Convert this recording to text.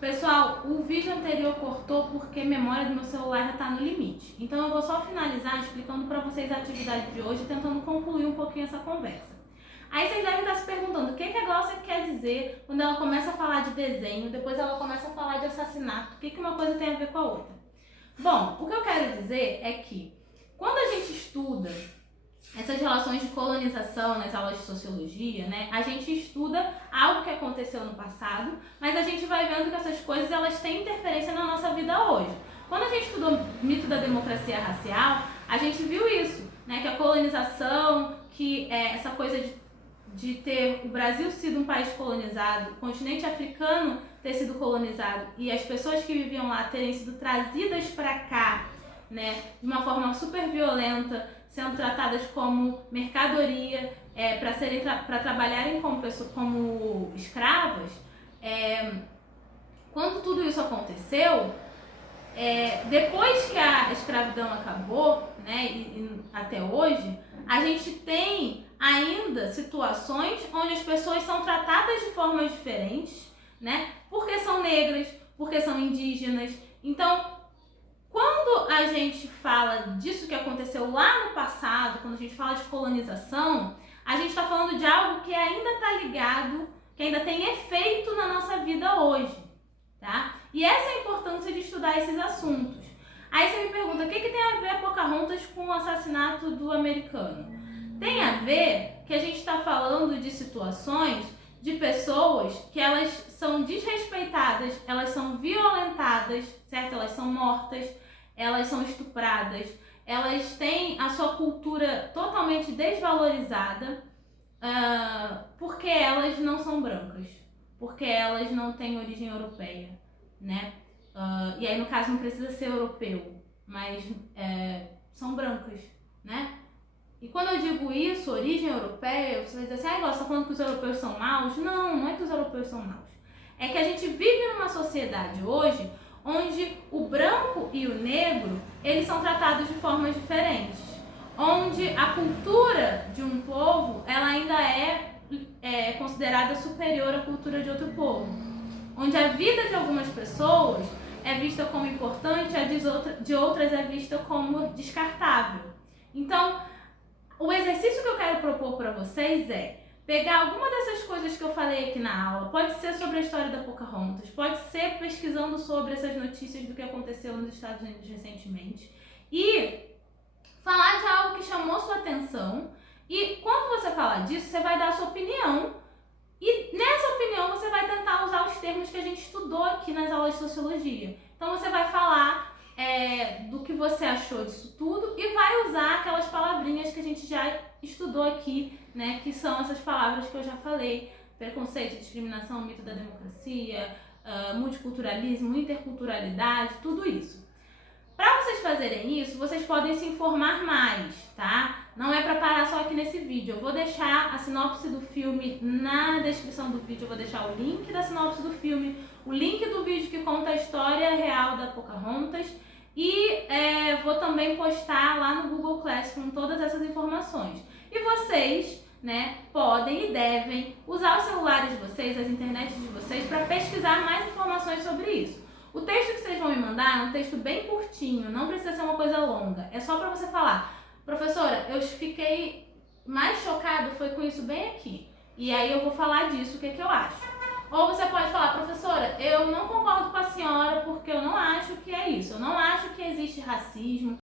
Pessoal, o vídeo anterior cortou porque a memória do meu celular já está no limite. Então eu vou só finalizar explicando para vocês a atividade de hoje, tentando concluir um pouquinho essa conversa. Aí vocês devem estar se perguntando o que a Glaucia quer dizer quando ela começa a falar de desenho, depois ela começa a falar de assassinato, o que uma coisa tem a ver com a outra. Bom, o que eu quero dizer é que quando a gente estuda essas relações de colonização nas aulas de sociologia, né, a gente estuda algo que aconteceu no passado, mas a gente vai vendo que essas coisas elas têm interferência na nossa vida hoje. Quando a gente estudou o mito da democracia racial, a gente viu isso, né, que a colonização, que essa coisa de ter o Brasil sido um país colonizado, o continente africano ter sido colonizado e as pessoas que viviam lá terem sido trazidas para cá, né, de uma forma super violenta, sendo tratadas como mercadoria, para trabalharem como escravas. Quando tudo isso aconteceu, depois que a escravidão acabou, né, e até hoje, a gente tem ainda situações onde as pessoas são tratadas de formas diferentes, né, porque são negras, porque são indígenas. Então, quando a gente fala disso que aconteceu lá no passado, quando a gente fala de colonização, a gente está falando de algo que ainda está ligado, que ainda tem efeito na nossa vida hoje, tá? E essa é a importância de estudar esses assuntos. Aí você me pergunta, o que tem a ver Pocahontas com o assassinato do americano? Tem a ver que a gente está falando de situações de pessoas que elas são desrespeitadas, elas são violentadas, certo? Elas são mortas, elas são estupradas, elas têm a sua cultura totalmente desvalorizada, porque elas não são brancas, porque elas não têm origem europeia, né? E aí no caso não precisa ser europeu, mas são brancas, né? E quando eu digo isso, origem europeia, você vai dizer assim, você está falando que os europeus são maus? Não, não é que os europeus são maus. É que a gente vive numa sociedade hoje onde o branco e o negro, eles são tratados de formas diferentes. Onde a cultura de um povo, ela ainda é considerada superior à cultura de outro povo. Onde a vida de algumas pessoas é vista como importante, a de outras é vista como descartável. Então, o exercício que eu quero propor para vocês é pegar alguma dessas coisas que eu falei aqui na aula, pode ser sobre a história da Pocahontas, pode ser pesquisando sobre essas notícias do que aconteceu nos Estados Unidos recentemente, e falar de algo que chamou sua atenção, e quando você falar disso, você vai dar a sua opinião, e nessa opinião você vai tentar usar os termos que a gente estudou aqui nas aulas de sociologia. Então você vai falar do que você achou disso tudo e vai usar aquelas palavrinhas que a gente já estudou aqui, né, que são essas palavras que eu já falei: preconceito, discriminação, mito da democracia, multiculturalismo, interculturalidade, tudo isso. Para vocês fazerem isso, vocês podem se informar mais, tá? Não é para parar só aqui nesse vídeo. Eu vou deixar a sinopse do filme na descrição do vídeo, eu vou deixar o link da sinopse do filme, o link do vídeo que conta a história real da Pocahontas e vou também postar lá no Google Classroom todas essas informações. E vocês, né, podem e devem usar os celulares de vocês, as internets de vocês, para pesquisar mais informações sobre isso. O texto que vocês vão me mandar é um texto bem curtinho, não precisa ser uma coisa longa. É só para você falar: professora, eu fiquei mais chocado foi com isso bem aqui. E aí eu vou falar disso, o que eu acho. Ou você pode falar: professora, eu não concordo com a senhora porque eu não acho que é isso. Eu não acho que existe racismo.